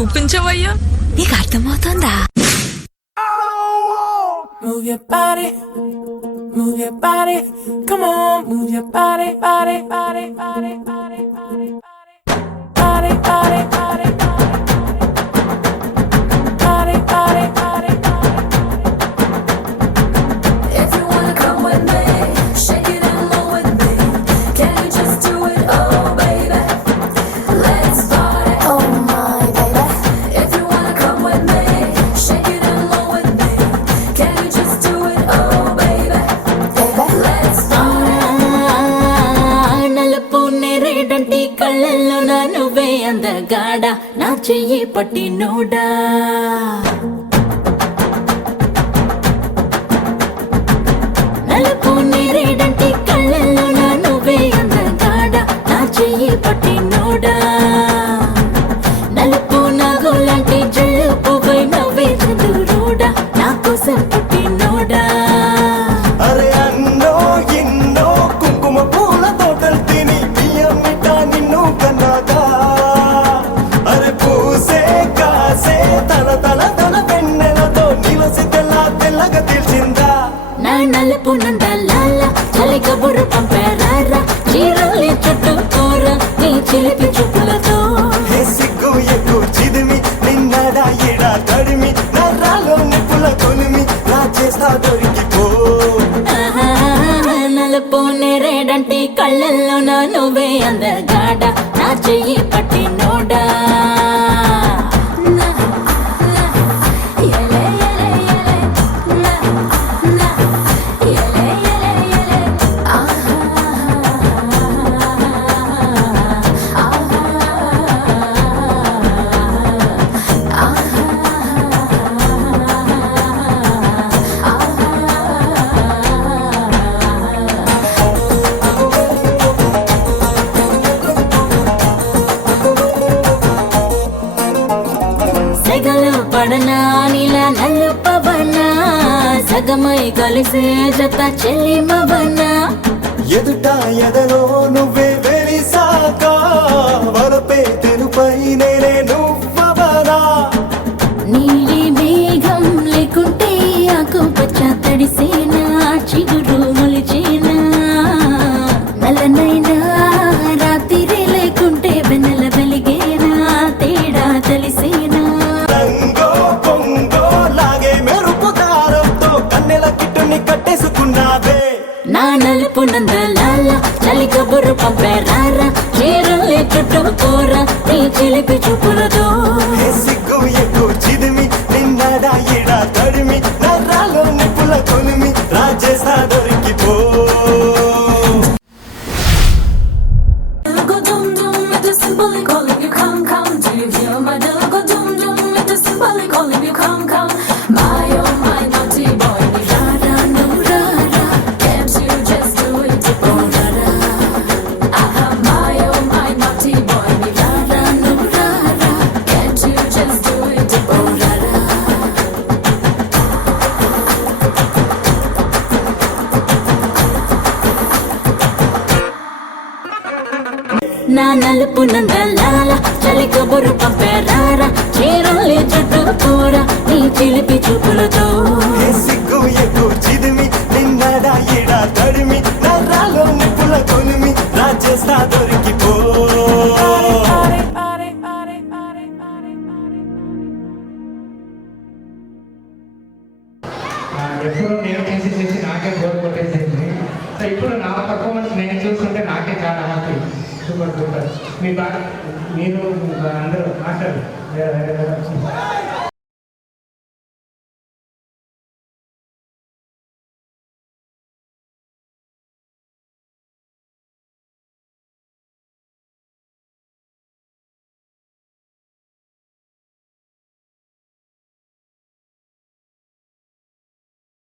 చూపించవయ్యా. నీకు అర్థమవుతుందా? Move your body, move your body, come on, move your body, body, body, body, body, body, body, body, body, body, body, body, If you wanna come with me, shake it and roll with me. Can you just do it, oh baby? Let's party, oh my baby. If you wanna come with me, shake it and roll with me. Can you just do it, oh baby? Let's party. నలుపు నేరేడంటి కళ్ళల్లో నా నువ్వే అందగాడ, నా చెయ్యి పట్టి NUDA. నలుపు నేరేడంటి కళ్ళల్లో నా నువ్వే అందగాడ, నా చెయ్యి పట్టి నోడా. నలుపు నాగులాంటి జల్లు పువ్వై నవ్వే చంద్రుడా, నా కోసం పుట్టి నోడా. అరే అన్నో ఎన్నో కుంకుమ పూల తోటలు తిని బియ్యమిట నిన్ను కన్నాగా. అరే పూసే కాసే తల తల తల వెన్నెలతో నిలసి తెల్లగా తెలిసిందా. నా నలుపు నందలాల చలి కబురు పంపారా, చీరలే చుట్టూ కూర నీ చిలిపి చూపులతో. హే సిగ్గు ఎక్కువ చిదిమి నిన్నడా ఎడా తడిమి నర్రాలో నిప్పుల కొలిమి నా చేస్తా దొరికిపో. ఆహా, నలుపు నేరేడంటి కళ్ళల్లో నా నువ్వే అందగాడ, నా చెయ్యి పట్టి NUDA. Yele, yele, yele. Na, na. Yele, yele, yele. Aha. సెగలు పడనా నీలా నలుపవనా, సగమై కలిసే జత చెల్లిమవనా. ఎదుట ఎదలో నువ్వే వెలిసాక వరపే తెలుపై నేనే నువ్వవనా. నీలి మేఘం లేకుంటే ఆకుపచ్చ తడిసేనా, చిగురు మొలిచేనా. నల్లనైనా రాత్రి లేకుంటే వెన్నెల వెలిగేనా, తేడా తెలిసేనా. రంగో పొంగో లాగే మెరుపు దారంతో కన్నెల కిట్టుని కట్టేసుకున్నావే. నా నలుపు నందలాల చలి కబురు పంపారా, చీరలే చుట్టూ కూర నీ చిలిపి చూపులతో. హే సిగ్గు ఎక్కువ చిదిమి నిన్నడా ఎడా తడిమి నర్రాలో నిప్పుల కొలిమి రాజేస్తా దొరికిపో. Go dum dum, it is simply calling you, come come. Do you hear my little go dum dum? It is simply calling you, come come. My oh my naughty boy, రారా నువ్వు రారా, can't you just do it? ఓ రారా. Aha, my oh my naughty boy, రారా నువ్వు రారా, can't you just do it? ఓ రారా. నా నలుపు నందలాల చలి కబురు పంపారా, చీరలే చుట్టూ కూర నీ చిలిపి చూపులతో. హే సిగ్గు ఎక్కువ చిదిమి నిన్నడా ఎడా తడిమి నర్రాలో నిప్పుల కొలిమి రాజేస్తా దొరికిపో. body, body, body, body, body, body. ఎప్పుడు నేను చేసి నాకే బోర్ కొట్టేసింది. సో ఇప్పుడు నా పర్ఫార్మెన్స్ నేను చూస్తుంటే నాకే చాలా హ్యాపీ. Super super. మీ బాగా మీరు అందరూ మాట్లాడు.